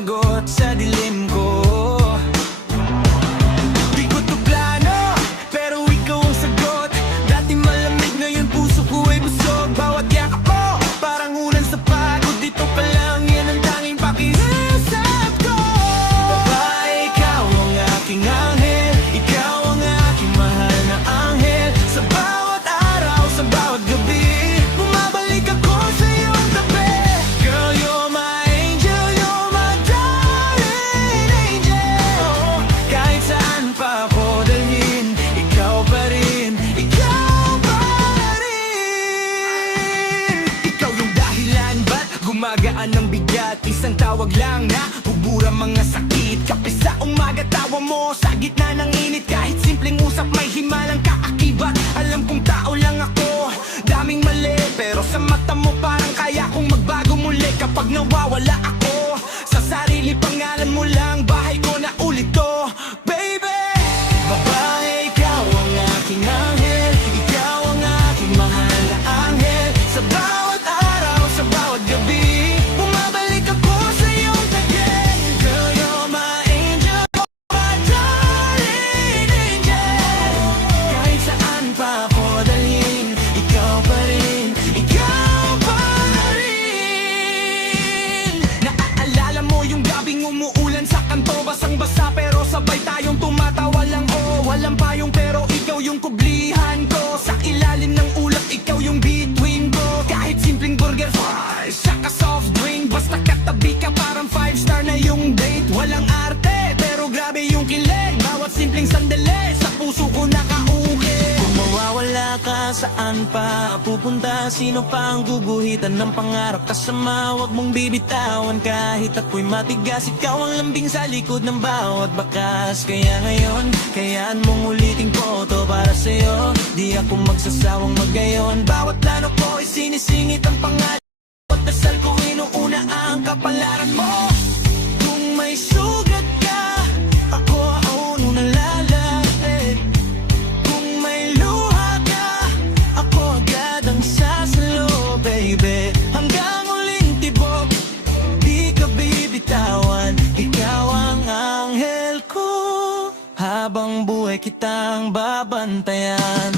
sumagot sa dilim ko. Di ko to plano, pero ikaw ang sagot. Dati malamig, ngayon puso ko ay busog. Bawat yakap mo, parang ulan sa pagod. Dito pa lang, yan ang tanging pakiusap ko. Babae, ikaw ang aking anghel. Ikaw ang aking mahal na anghel. Sa bawat araw, sa bawat gabi, bumabalik ako sa iyong tabi. Girl, you're my angel, you're my darling angel. Kahit saan pa ako dalhin, ikaw pa rin, ikaw pa rin. Ikaw yung dahilan ba't gumagaan ng bigat. Isang tawag lang na bubura mga sakit. Kape sa umaga, tawa mo sa gitna ng init. Kahit simpleng usap, may himalang kaakibat. Alam kong tao lang ako, daming mali, pero sa mata mo parang kaya kong magbago muli. Kapag nawawala ako, sa sarili pangalan mo lang, bahay ko na ulit to, baby. Babae, ikaw ang aking anghel. Ikaw ang aking mahal na anghel. Sa bawat araw, sa bawat gabi, bumabalik ako sa iyong tabi. Girl, you're my angel, my darling angel. Kahit saan pa ako dalhin, ikaw pa rin, ikaw pa rin. Naaalala mo yung gabing umuulan sa kanto, basang-basa pero sabay tayong tumatawa lang. Oh, walang payong pero ikaw yung kublihan ko. Sa ilalim ng ulap, ikaw yung between ko. Kahit simpleng burger, fries, saka soft drink, basta katabi ka parang 5-star na yung date. Walang arte pero grabe yung kilig. Bawat simpleng sandali, sa puso ko nakauki. Kung mawawala ka, saan pa pupunta? Sino pa ang guguhitan ng pangarap kasama? Huwag mong bibitawan kahit ako'y matigas. Ikaw ang lambing sa likod ng bawat bakas. Kaya ngayon, kayaan mong ulitin ko to para sa'yo. Di ako magsasawang magayon. Bawat plano ko ay sinisingit ang pangalan. At dasal ko inuuna ang kapalaran mo. Kung may sugat ka, ako ang unang lalapit. Kung may luha ka, ako agad ang sasalo, baby. Hanggang uling tibok, di ka bibitawan. Ikaw ang anghel ko, habang buhay kitang babantayan.